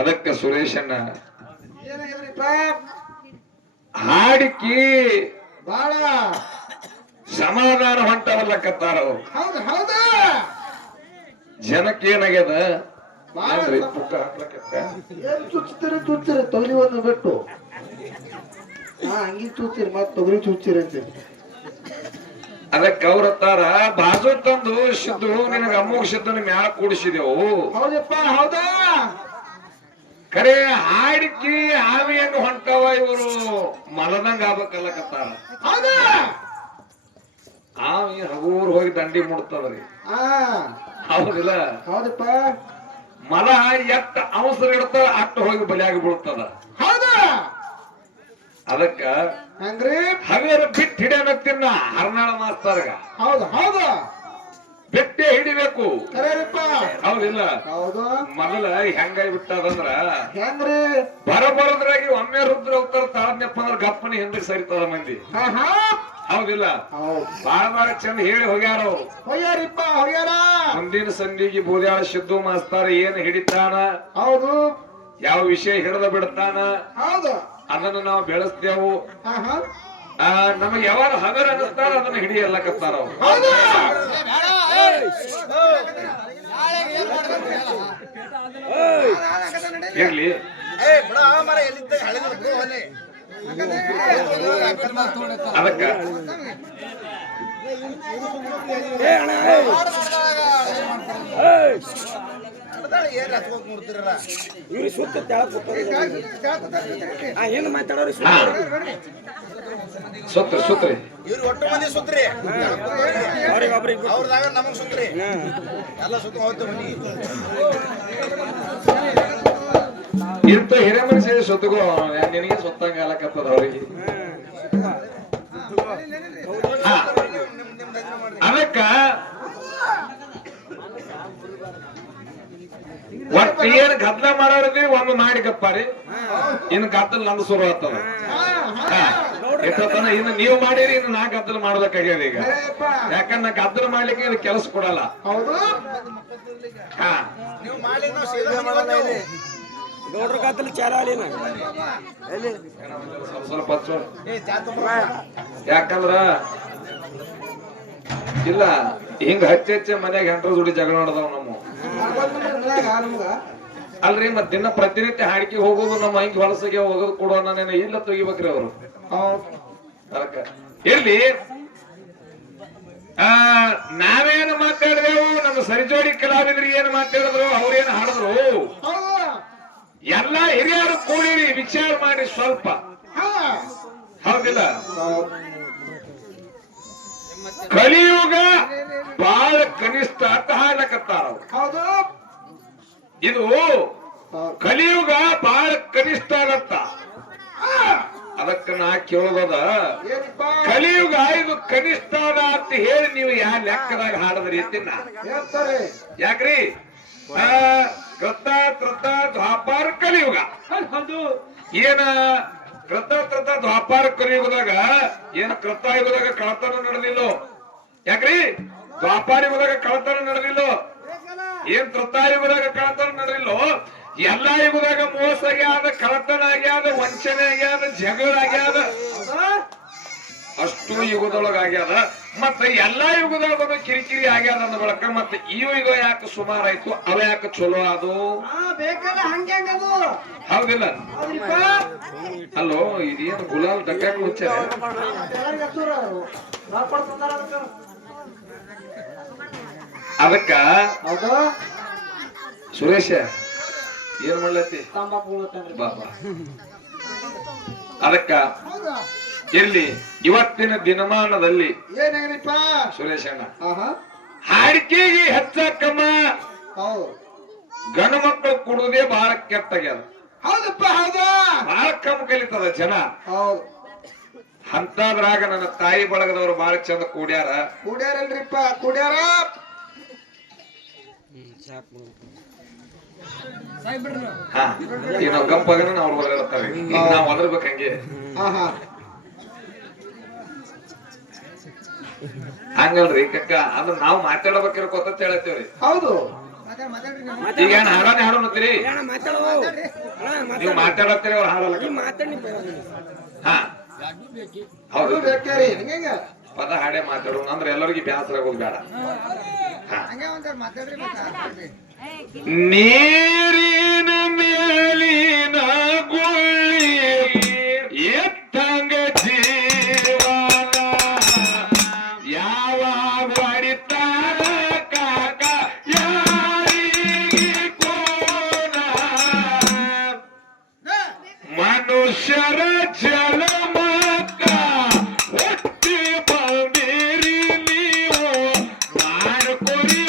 ಅದಕ್ಕ ಸುರೇಶಣ್ಣ ಏನಾಗಿದ್ರಿಪ್ಪ? ಹಾಡಿಕಿ ಬಾಳ ಸಮಾಧಾನ ಹೊಂಟವಲ್ಲಕತ್ತಾರ ಅವ್ರು. ಹೌದು ಹೌದು ಜನಕ್ಕೆ ಏನಾಗ್ಯದ ಬಾಳ ಏನ್ರಿ ಪುಕ್ಕ ಹಾಕ್ಲಕತ್ತ? ಏನ್ ಚುಚ್ತೀರಿ ತೊಗರಿವನ್ನು ಬಿಟ್ಟು ಹಂಗಿ ಚುಚ್ಚಿರಿ ಮತ್ ತೊಗರಿ ಚುಚ್ಚಿರಿ ಅಂತ ಅದಕ್ಕ ಅವ್ರತ್ತಾರ ಬಾಜು ತಂದು ಸಿದ್ದು ನಿನಗ ಅಮ್ಮಗ ಸಿದ್ದನ ಮ್ಯಾಲ ಕೂಡಿಸಿದೆವು. ಹೌದಪ್ಪ ಹೌದಾ ಖರೆ ಹಾಡಿಕಿ ಹಾವಿ ಹೆಂಗ ಹೊಂಟವ ಇವರು ಮಲದಂಗ ಆಗ್ಬೇಕಲ್ಲಕತ್ತಾರ. ಹೌದಾ ಹಾವಿ ಹಗೂರ್ ಹೋಗಿ ದಂಡಿ ಮುಡ್ತದ್ರಿ. ಹಾ ಹೌದಿಲ್ಲ? ಹೌದಪ್ಪ ಮಲ ಎತ್ತ ಅವಸರ ಇಡ್ತದ ಅಟ್ಟ ಹೋಗಿ ಬಲಿಯಾಗಿ ಬಿಡ್ತದ. ಹೌದಾ ಅದಕ್ಕ ಹಂಗ್ರಿ ಹಗರ ಬಿಟ್ಟು ಹಿಡಿಯನತ್ತಿನ ಹರ್ನಾಳ ಮಾಸ್ತರ್ಗ ಹೌದು ಹೌದು ಬಿಟ್ಟೆ ಹಿಡಿಬೇಕು. ಕರೇರಿಪ್ಪ ಹೌದಿಲ್ಲ? ಹೌದು ಮೊದಲ ಹೆಂಗಾಗಿ ಬಿಟ್ಟದಂದ್ರ ಹೆಂಗ್ರಿ ಬರಬರದ್ರಾಗಿ ಒಮ್ಮೆ ರುದ್ರ ಹೋಗ್ತಾರ ತಾಳದ್ನಪ್ಪ ಅಂದ್ರ ಗಪ್ಪನಿ ಹಿಂದಕ್ಕೆ ಸರಿತದ ಮಂದಿ. ಹಾ ಹಾ ಹೌದಿಲ್ಲ? ಹೌದು ಬಾಳ ಚಂದ ಹೇಳಿ ಹೋಗ್ಯಾರ ಅವ್ರು. ಹೋಗ್ಯಾರಿಪ್ಪ ಹೋಗ್ಯಾರ ಮುಂದಿನ ಸಂಧಿಗೆ ಬೂದ್ಯಾಳ ಸಿದ್ದು ಮಾಸ್ತಾರ ಏನ್ ಹಿಡಿತಾನ, ಹೌದು ಯಾವ ವಿಷಯ ಹಿಡಿದ ಬಿಡ್ತಾನ ಹೌದು ಅದನ್ನ ನಾವು ಬೆಳೆಸ್ತೇವು. ಹಾ ಹಾ ನಮಗೆ ಯಾವಾಗ ಹಗರ್ ಅನ್ನಿಸ್ತಾರ ಅದನ್ನ ಹಿಡಿಯಲ್ಲಕತ್ತಾರ ಅವ್ರು. ಹೌದು ಇರ್ಲಿ ಅದಕ್ಕ ಏನು ಮಾತಾಡೋರಿ ಸುತ್ರಿ ಸುತ್ರಿ ಇವ್ರು ಒಟ್ಟು ಮಂದಿ ಸುತ್ರಿ ಅವ್ರದಾಗ ನಮಗ್ ಸುತ್ರಿ ಎಲ್ಲ ಸುತ್ತ ಹೋಗ್ತು ಮನಿ ಇಂತ ಹಿರೇ ಮನುಷ್ಯ ಸುತ್ತಗೋ ನಿನಗೆ ಸುತ್ತಂಗ ಅಲಕತ್ತದ ಅವ್ರಿಗೆ. ಅದಕ್ಕ ಒಟ್ಟು ಏನ್ ಗದ್ದಲ ಮಾಡೋರಿದ್ರಿ ಒಮ್ಮೆ ಮಾಡಿ ಗಪ್ಪಾರಿ. ಇನ್ನು ಗದ್ದಲ ನಂದು ಶುರು ಆಗ್ತದ. ಎಷ್ಟೊತ್ತನ ಇನ್ನು ನೀವು ಮಾಡಿರಿ, ಇನ್ನು ನಾ ಗದ್ದಲ ಮಾಡ್ಬೇಕಾಗ್ಯದ ಈಗ. ಯಾಕಂದ್ರೆ ಗದ್ದಲ ಮಾಡ್ಲಿಕ್ಕೆ ಇದು ಕೆಲಸ ಕೊಡಲ್ಲ. ಹೌದು ಹಾ ನೀವು ಮಾಡಿ ನಾವು ಸೀದಾ ಮಾಡಲ್ಲ ಗೌಡ್ರ ಗದ್ದಲ ಚಾಲಾಲಿನ ಸ್ವಲ್ಪ ಹಚ್ಚು. ಏ ಚಾ ತುಂಬ ಯಾಕಂದ್ರ ಇಲ್ಲ ಹಿಂಗ ಹಚ್ಚ ಮನ್ಯಾಗ ಹೆಂಡ್ರ ಜೋಡಿ ಜಗಳ ನಡೆದವ್ ನಮ್ಮ. ನಮ್ಗ ಅಲ್ರಿ ಮತ್ ದಿನ ಪ್ರತಿನಿತ್ಯ ಹಾಡಿಕೆ ಹೋಗೋದು ನಮ್ಮ ಅಂಗಿ ಹೊಲಸಿಗೆ ಹೋಗೋದು ಕೊಡೋ ನಾನೇನ ಇಲ್ಲ ತೆಗಿಬೇಕ್ರಿ ಅವ್ರು. ಅದಕ್ಕ ಇರ್ಲಿ. ನಾವೇನು ಮಾತಾಡಿದೆವು, ನಮ್ಮ ಸರಿಜೋಡಿ ಕಲಾವಿದ್ರು ಏನ್ ಮಾತಾಡಿದ್ರು, ಅವ್ರೇನು ಹಾಡಿದ್ರು, ಎಲ್ಲಾ ಹಿರಿಯರು ಕೂಡಿರಿ ವಿಚಾರ ಮಾಡಿ ಸ್ವಲ್ಪ. ಹೌದಿಲ್ಲ? ಕಲಿಯುಗ ಬಹಳ ಕನಿಷ್ಠ ಅಂತ ಹಾಡ್ಲಕತ್ತಾರ. ಹೌದು ಇದು ಕಲಿಯುಗ ಬಹಳ ಕನಿಷ್ಠ ಆಗತ್ತ. ಅದಕ್ಕ ನಾ ಕೇಳೋದ ಏನಪ್ಪ ಕಲಿಯುಗ ಇದು ಕನಿಷ್ಠ ಅದ ಅಂತ ಹೇಳಿ ನೀವು ಯಾ ಲೆಕ್ಕದಾಗ ಹಾಡದ್ರಿ ಅಂತಿನ ಹೇಳ್ತಾರೆ ಯಾಕ್ರಿ? ಕೃತ ಕೃತ ದ್ವಾಪಾರ ಕಲಿಯುಗ. ಏನ ಕೃತ ಕೃತ ದ್ವಾಪಾರ ಕಲಿಯುಗದಾಗ ಏನ ಕೃತಾಯುಗದಾಗ ಕಳತನ ನಡೆದಿಲ್ಲೋ? ಯಾಕ್ರಿ? ದ್ವಾಪಾರ ಯುಗದಾಗ ಕಳತನ ನಡೆದಿಲ್ಲೋ? ಏನ್ ಕೃತಾಯುಗದಾಗ ಕಳತನ ನಡೆದಿಲ್ಲೋ? ಎಲ್ಲಾ ಯುಗದಾಗ ಮೋಸ ಆಗ್ಯಾದ, ಕಳತನ ಆಗ್ಯಾದ, ವಂಚನೆ ಆಗ್ಯಾದ, ಜಗಳ ಆಗ್ಯಾದ. ಅಷ್ಟು ಯುಗದೊಳಗ ಆಗ್ಯಾದ. ಮತ್ತ ಎಲ್ಲಾ ಯುಗದಾಗ ಕಿರಿಕಿರಿ ಆಗ್ಯಾದ ಅಂದ ಬಳಕ ಮತ್ತೆ ಈ ಯುಗ ಯಾಕೆ ಸುಮಾರು ಆಯ್ತು, ಅವ ಯಾಕೆ ಚಲೋ ಅದು? ಬೇಕಲ್ಲ ಹಂಗದು ಹೌದಿಲ್ಲ? ಅಲ್ಲೋ ಇದೇನು ಗುಲಾಲ್ ದಕ್ಕಾಕ ಹುಚ್ಚಾರ? ಅದಕ್ಕ ಹೌದು ಸುರೇಶ ಏನ್ ಮಾಡ್ಲತ್ತಿ ಬಾ ಬಾ. ಅದಕ್ಕ ಇರ್ಲಿ, ಇವತ್ತಿನ ದಿನಮಾನದಲ್ಲಿ ಏನಾಗ್ರಿಪ್ಪ ಸುರೇಶಣ್ಣ ಆಹಾ ಹಾಡಿಕೆಗೆ ಹೆಚ್ಚಕ್ಕಮ್ಮ ಹೌದು ಗಂಡು ಮಕ್ಕಳು ಕೊಡುವುದೇ ಬಹಳ ಕೆಟ್ಟಾಗ್ಯದ. ಹೌದಪ್ಪ ಹೌದಾ ಬಹಳ ಕಮ್ಮಿ ಕಲಿತದ ಜನ. ಹೌದು ಅಂತದ್ರಾಗ ನನ್ನ ತಾಯಿ ಬಳಗದವ್ರು ಬಹಳ ಚಂದ ಕೂಡ್ಯಾರ. ಕುಡ್ಯಾರಲ್ರಿಪ್ಪ ಕುಡ್ಯಾರ. ಹಾ ಈಗ ನಾವು ಗಪ್ಪಾಗನ ನಾವು ಹೊರಗಡ್ತಾರೆ, ನಾವು ಒದರ್ಬೇಕು ಹಂಗೆ. ಆಹಾ ಹಂಗಲ್ರಿ ಕಕ್ಕ, ಅಂದ್ರೆ ನಾವು ಮಾತಾಡ್ಬೇಕಿರೋ ಗೊತ್ತ ಹೇಳತ್ತೇವ್ರಿ. ಹೌದು ಈಗ ಏನ್ ಹಾಡಾನೆ ಹಾಡೋಣತ್ತೀರಿ ಅಣ್ಣ ಮಾತಾಡೋ ಅಣ್ಣ ನೀವು ಮಾತಾಡತ್ತೀರಿ ಅವ್ರು ಹಾಡಲ್ಲ ಈ ಮಾತಾಡಿ ಹಾ ಹೌದು ಅದು ಬೇಕ್ಯಾರಿ ಹಿಂಗ ಪದ ಹಾಡೇ ಮಾತಾಡೋಣ ಅಂದ್ರೆ ಎಲ್ಲರಿಗೂ ಬೇಸರ ಆಗೋದು ಬೇಡ ಹಾ ಹಂಗೆ ಒಂದ್ ಮಾತಾಡ್ರಿ ಮತ್ತೆ ನೀರಿನ ಮೇಲಿನ ಗುಳ್ಳಿ ಎತ್ತಂಗ ಜೀವನ ಯಾವಾಗ ಹೊಡಿತಾರ ಕಾಕ ಯಾರಿಗೆ ಕೋನ ಮನುಷ್ಯರ ಜಲಮಕ್ಕ ಹುಟ್ಟಿ ಬಂದಿರಿ ನೀವು ಮಾಡ್ಕೊರಿ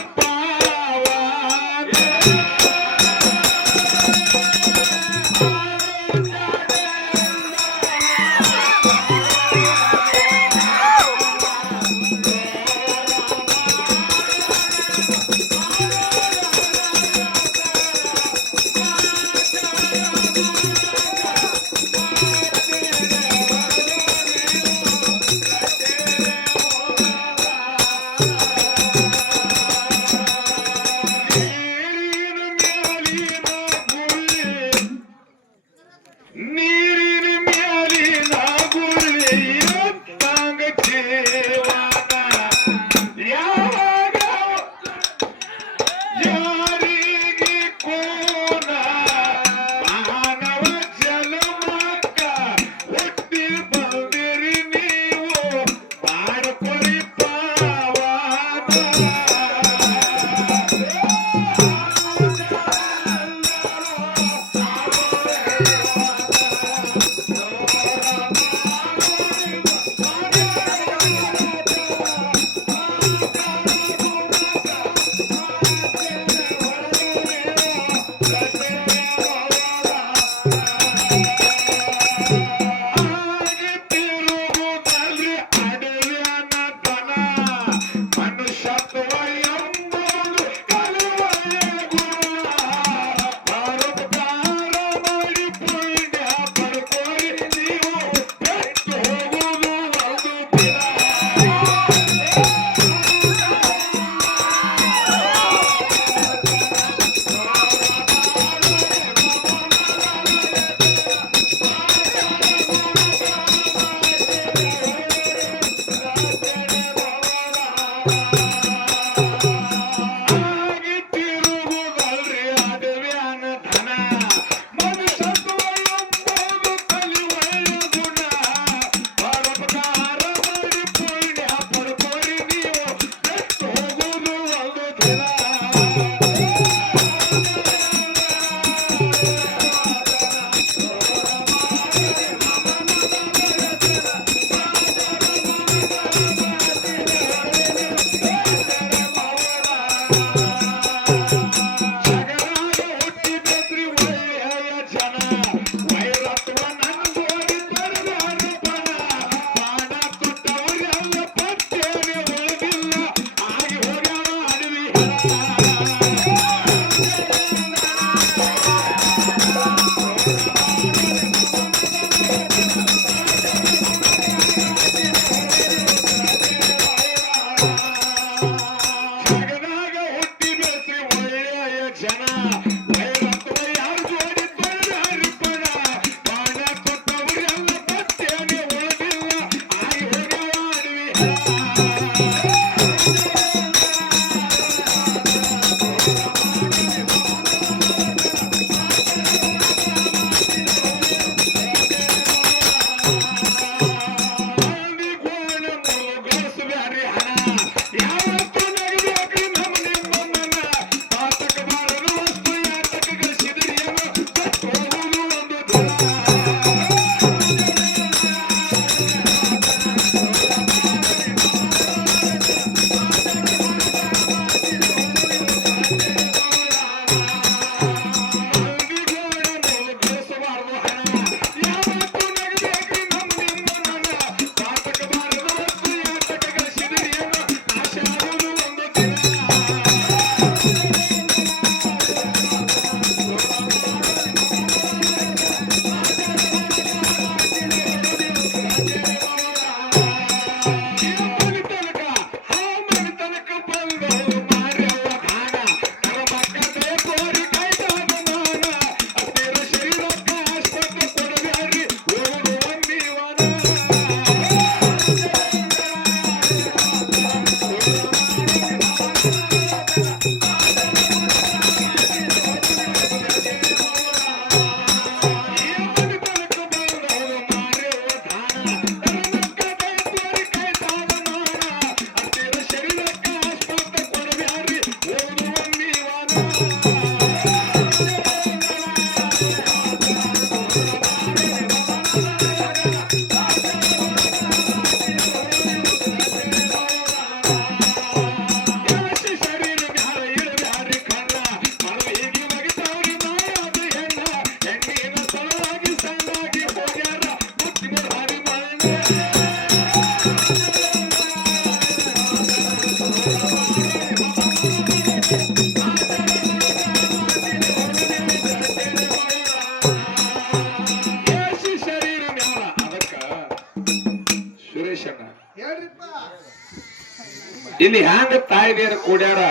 ಇಲ್ಲಿ ಹ್ಯಾಂಗ ತಾಯಿದೇರ ಕೂಡ್ಯಾರ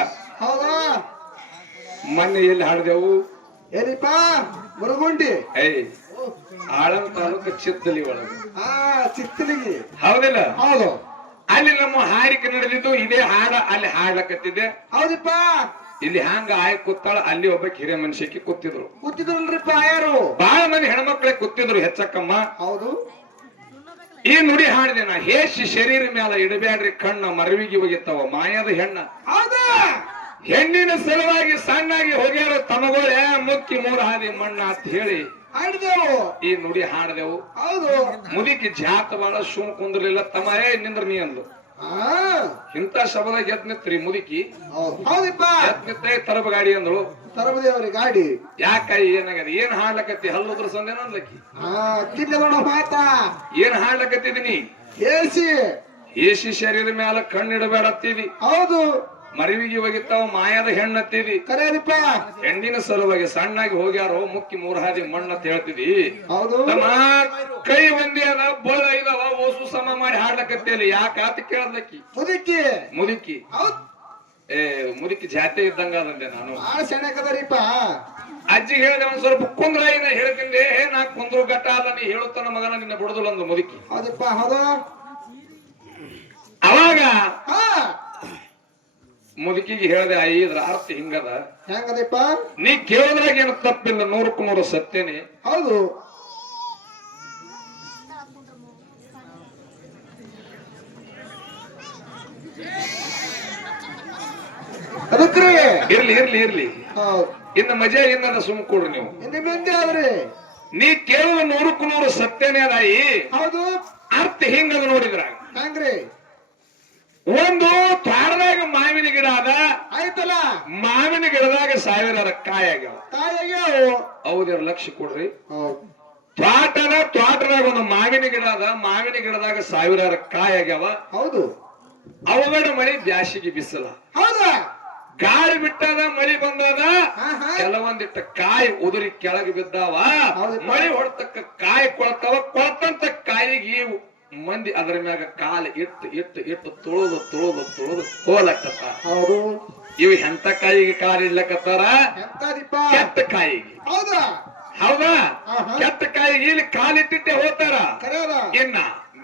ಹೌದಾ ಮೊನ್ನೆ ಎಲ್ಲಿ ಹಾಡ್ದೆವು ಏನಿಪ್ಪ ಮುರುಗುಂಡಿ ಏಯ್ ಆಳಂದ ತಾಲೂಕು ಚಿತ್ತಲಿ ಒಳಗ ಚಿತ್ತಲಿಗಿ ಹೌದಿಲ್ಲ ಹೌದು ಅಲ್ಲಿ ನಮ್ಮ ಹಾಡಿಕೆ ನಡೆದಿದ್ದು ಇದೇ ಹಾಡ ಅಲ್ಲಿ ಹಾಡ್ಲಕತ್ತಿದ್ದೆ ಹೌದಿಪ್ಪ ಇಲ್ಲಿ ಹ್ಯಾಂಗ ಆಯ್ ಕೂತಾಳ ಅಲ್ಲಿ ಒಬ್ಬ ಹಿರಿಯ ಮನುಷ್ಯಕ್ಕೆ ಕೂತಿದ್ರು ಕೂತಿದ್ರಲ್ರಿಪ್ಪ ಯಾರು ಬಹಳ ಮಂದಿ ಹೆಣ್ಮಕ್ಳೆ ಕೂತಿದ್ರು ಹೆಚ್ಚಕ್ಕಮ್ಮ ಹೌದು ಈ ನುಡಿ ಹಾಡಿದೆ ನಾ ಹೇಸಿ ಶರೀರ ಮ್ಯಾಲ ಇಡಬ್ಯಾಡ್ರಿ ಕಣ್ಣ ಮರವಿಗೆ ಒಗಿತಾವ ಮಾಯದ ಹೆಣ್ಣ ಹೌದಾ ಹೆಣ್ಣಿನ ಸಲುವಾಗಿ ಸಣ್ಣಾಗಿ ಹೋಗ್ಯಾರ ತಮಗೋಳೆ ಮುಕ್ಕಿ ಮೂರ ಹಾದಿ ಮಣ್ಣ ಅಂತ ಹೇಳಿ ಹಾಡಿದೆವು ಈ ನುಡಿ ಹಾಡ್ದೆವು ಹೌದು ಮುದಿಕಿ ಜಾತ ಬಾಳ ಸುಮ್ ಕುಂದ್ರಲಿಲ್ಲ ತಮ್ಮ ನಿಂದ್ರ ನೀ ಅಂದ್ಲು ಇಂತ ಶಬ್ದ ಎದ್ ನಿತ್ರಿ ಮುದುಕಿ ಹೌದಿಪ್ಪ ಎದ್ ನಿತ್ರೆ ತರಬ ಗಾಡಿ ಅಂದಳು ತರಬದೇವ್ರಿ ಗಾಡಿ ಯಾಕ ಏನಾಗದ ಏನ್ ಹಾಡ್ಲಕತ್ತಿ ಹಲ್ಲುದ್ರ ಸಂದೇನ ಅಂದ್ಲಕ್ಕಿ ತಿನ್ನೋಣ ಮಾತಾ ಏನ್ ಹಾಡ್ಲಕತ್ತಿದೀನಿ ಏಸಿ ಏಸಿ ಶರೀರ ಮ್ಯಾಲ ಕಣ್ಣಿಡಬೇಡತ್ತಿದಿ ಹೌದು ಮರಿವಿಗೆ ಒಗಿತಾವ ಮಾಯದ ಹೆಣ್ಣತ್ತಿದಿ ಕರೆಯರಿಪ್ಪ ಹೆಣ್ಣಿನ ಸಲುವಾಗಿ ಸಣ್ಣಾಗಿ ಹೋಗ್ಯಾರೋ ಮುಕ್ಕಿ ಮೂರ್ ಹಾದಿ ಮಣ್ಣ ಅಂತ ಹೇಳ್ತಿದಿ ಹೌದು ತಮ್ಮ ಕೈ ಒಂದಿ ಅದ ಬಳ್ಳ ಇದಾವ ಓಸು ಸಮ ಮಾಡಿ ಹಾಡ್ಲಕತ್ತಿಯಲ್ಲಿ ಯಾಕ ಅಂತ ಕೇಳದ್ಲಕ್ಕಿ ಮುದುಕಿ ಮುದುಕಿ ಹೌದ್ ಮುದುಕಿ ಜಾತಿ ಇದ್ದಂಗ ಅದಂದೆ ನಾನು ಬಾಳ ಸೆಣಕದರಿಪ್ಪ ಅಜ್ಜಿ ಹೇಳಿದೆ ಒಂದ್ ಸ್ವಲ್ಪ ಕುಂದ್ರ ಏನ ಹೇಳ್ತಿಂದೆ ನಾ ಕುಂದ್ರು ಗಟ್ಟ ಅಲ್ಲ ನೀ ಹೇಳುತ್ತಾನ ಮಗನ ನಿನ್ನ ಬಿಡುದಿಲ್ಲ ಅಂದ್ಲು ಮುದುಕಿ ಹೌದಪ್ಪ ಹೌದು ಅವಾಗ ಹಾ ಮುದುಕಿಗೆ ಹೇಳ್ದೆ ಆಯಿ ಇದ್ರ ಅರ್ಥ ಹಿಂಗದ ಹೆಂಗದಪ್ಪ ನೀ ಕೇಳಿದ್ರಾಗ ಏನು ತಪ್ಪಿಲ್ಲ 100ಕ್ಕೆ 100 ಸತ್ಯನೇ ಹೌದು ಅದಕ್ರಿ ಇರ್ಲಿ ಇರ್ಲಿ ಇರ್ಲಿ ಹೌದು ಇನ್ನ ಮಜಾ ಏನದ ಸುಮ್ ಕೊಡ್ರಿ ನೀವು ಇನ್ನು ಮುಂದೆ ಆದ್ರಿ ನೀ ಕೇಳುವ 100ಕ್ಕೆ 100 ಸತ್ಯನೇ ಅದಾಯಿ ಹೌದು ಅರ್ಥ ಹಿಂಗದ ನೋಡಿದ್ರಾಗ ಹೆಂಗ್ರಿ ಒಂದು ತ್ವಾಡದಾಗ ಮಾವಿನ ಗಿಡ ಅದ ಆಯ್ತಲ್ಲ ಮಾವಿನ ಗಿಡದಾಗ 1000 ಕಾಯಿ ಆಗ್ಯಾವ ತಾಯಿಗೆ ಹೌದ್ರ ಲಕ್ಷ ಕೊಡ್ರಿ ಹೌದು ತ್ವಾಟದಾಗ ಒಂದು ಮಾವಿನ ಗಿಡ ಅದ ಮಾವಿನ ಗಿಡದಾಗ 1000 ಕಾಯಿ ಆಗ್ಯಾವ ಹೌದು ಅವಗಡ ಮಳಿ ಬ್ಯಾಸಿಗೆ ಬಿಸಿಲ ಹೌದಾ ಗಾಳಿ ಬಿಟ್ಟದ ಮಳಿ ಬಂದದ ಹಾ ಕೆಲವೊಂದಿಟ್ಟ ಕಾಯಿ ಉದುರಿ ಕೆಳಗೆ ಬಿದ್ದಾವ ಹೌದು. ಮಳಿ ಹೊಡ್ತಕ್ಕ ಕಾಯಿ ಕೊಳ್ತಾವ ಕೊಳ್ತಂತ ಕಾಯಿಗೆ ಮಂದಿ ಅದ್ರ ಮ್ಯಾಗ ಕಾಲು ಇಟ್ಟು ತುಳುದು ಹೋಲಕ್ಕತ್ತ ಹೌದು ಇವ್ ಎಂತ ಕಾಯಿಗೆ ಕಾಲು ಇಡ್ಲಕತ್ತಾರ ಎಂತದಿಪ್ಪ ಕೆಟ್ಟ ಕಾಯಿಗೆ ಹೌದಾ ಹೌದಾ ಆಹಾ. ಕೆಟ್ಟ ಕಾಯಿಗೆ ಇಲ್ಲಿ ಕಾಲಿಟ್ಟಿಟ್ಟೆ ಹೋಗ್ತಾರ ಕರೆಯದ ಇನ್ನ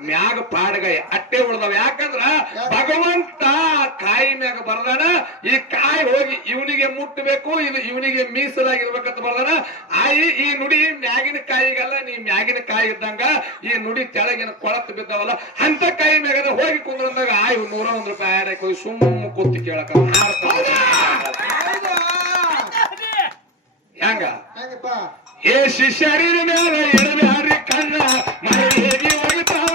ಮ್ಯಾಗ ಪಾಡಗಾಯಿ ಅಟ್ಟೆ ಉಳ್ದವ ಯಾಕಂದ್ರ ಭಗವಂತ ಕಾಯಿ ಮ್ಯಾಗ ಬರ್ದಾನ ಈ ಕಾಯಿ ಹೋಗಿ ಇವನಿಗೆ ಮುಟ್ಟಬೇಕು ಇದು ಇವನಿಗೆ ಮೀಸಲಾಗಿರ್ಬೇಕಂತ ಬರ್ದಾನ ಆಯಿ ಈ ನುಡಿ ಮ್ಯಾಗಿನ ಕಾಯಿಗಲ್ಲ ನೀ ಮ್ಯಾಗಿನ ಕಾಯಿ ಇದ್ದಂಗ ಈ ನುಡಿ ತೆಳಗಿನ ಕೊಳತ್ ಬಿದ್ದಾವಲ್ಲ ಅಂತ ಕಾಯಿ ಮ್ಯಾಗದ ಹೋಗಿ ಕುಂದ್ರಂದಾಗ ಆಯ್ 101 ರೂಪಾಯಿ ಆಡಕ್ ಹೋಗಿ ಸುಮ್ಮ ಕೂತಿ ಕೇಳಕ ಹೆಂಗ ಹೆಂಗಪ್ಪ ಏ ಶಿಷ್ಯರಿನ ಮೇಲೆ ಎಡಬ್ಯಾಡ್ರಿ ಕಣ್ಣ ಮಳೆ ಹೇಗೆ ಹೋಗುತ್ತಾವ